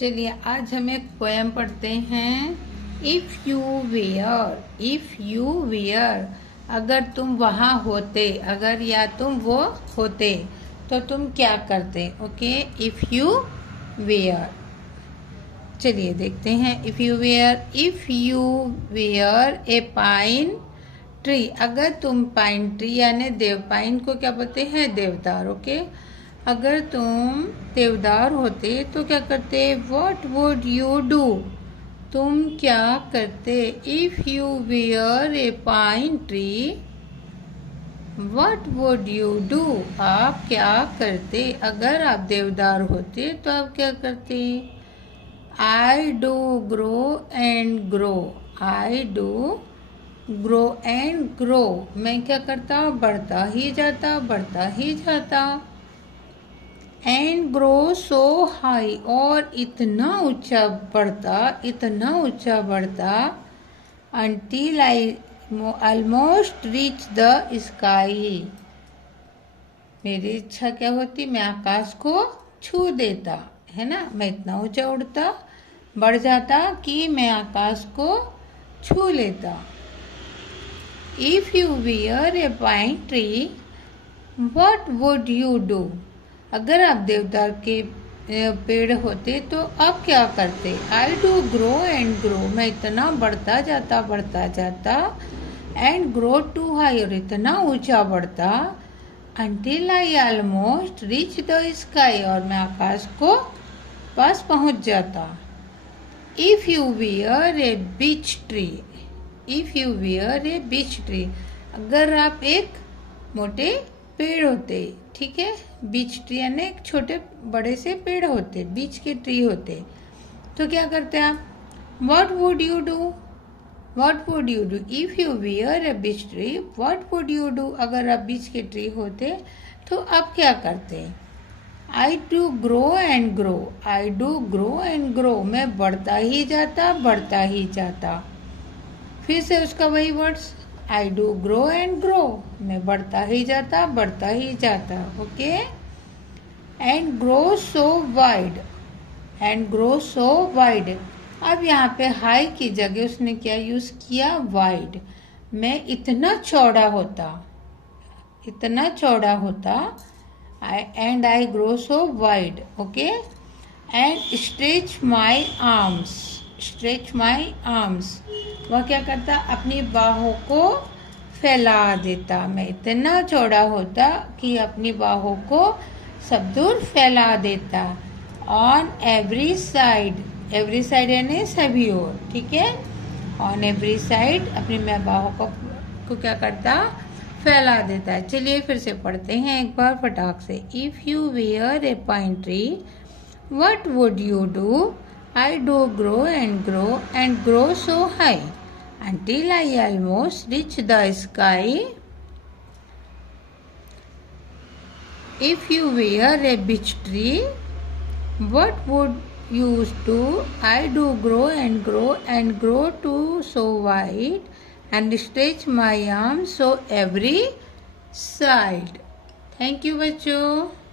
चलिए आज हम एक पोएम पढ़ते हैं। इफ़ यू वेयर, अगर तुम वहाँ होते, अगर या तुम वो होते तो तुम क्या करते। Okay, if you were. चलिए देखते हैं। If you were a pine tree, अगर तुम पाइन ट्री यानी पाइन को क्या बोलते हैं, देवदार। ओके, अगर तुम देवदार होते तो क्या करते। What would you do, तुम क्या करते। If you were a pine tree, what would you do, आप क्या करते। अगर आप देवदार होते तो आप क्या करते। I do grow and grow, I do grow and grow, मैं क्या करता, बढ़ता ही जाता, बढ़ता ही जाता। एंड ग्रो सो हाई, और इतना ऊंचा बढ़ता, इतना ऊंचा बढ़ता। Until I almost reach the sky, मेरी इच्छा क्या होती, मैं आकाश को छू देता, है ना। मैं इतना ऊंचा उड़ता, बढ़ जाता कि मैं आकाश को छू लेता। If you wear A pine tree, what would you do, अगर आप देवदार के पेड़ होते तो आप क्या करते। I do grow and grow, मैं इतना बढ़ता जाता, बढ़ता जाता। एंड ग्रो टू हाई, और इतना ऊंचा बढ़ता। Until I almost reach the sky, और मैं आकाश को पास पहुंच जाता। If you wear A beech tree, if you wear A beech tree, अगर आप एक मोटे पेड़ होते, ठीक है। बीच ट्री यानी एक छोटे बड़े से पेड़ होते, बीच के ट्री होते, तो क्या करते आप। What would you do, what would you do if you wear A beech tree, what would you do, अगर आप बीच के ट्री होते तो आप क्या करते। I do grow and grow, I do grow and grow, मैं बढ़ता ही जाता, बढ़ता ही जाता। फिर से उसका वही words, I do grow and grow, मैं बढ़ता ही जाता, बढ़ता ही जाता। Okay, and grow so wide, and grow so wide, अब यहाँ पे हाई की जगह उसने क्या यूज किया, वाइड। मैं इतना चौड़ा होता, इतना चौड़ा होता। And I grow so wide. Okay, and stretch my arms, stretch my arms, वह क्या करता, अपनी बाहों को फैला देता। मैं इतना चौड़ा होता कि अपनी बाहों को सब दूर फैला देता। On every side, every side यानी सभी ओर, ठीक है। ऑन एवरी साइड, अपनी मैं बाहों को क्या करता, फैला देता है। चलिए फिर से पढ़ते हैं एक बार फटाक से। If you wear A pine tree, what would you do. I do grow and grow so high until I almost reach the sky. If you were a beech tree, what would you do. I do grow and grow to so wide and stretch my arms so every side. Thank you बच्चों।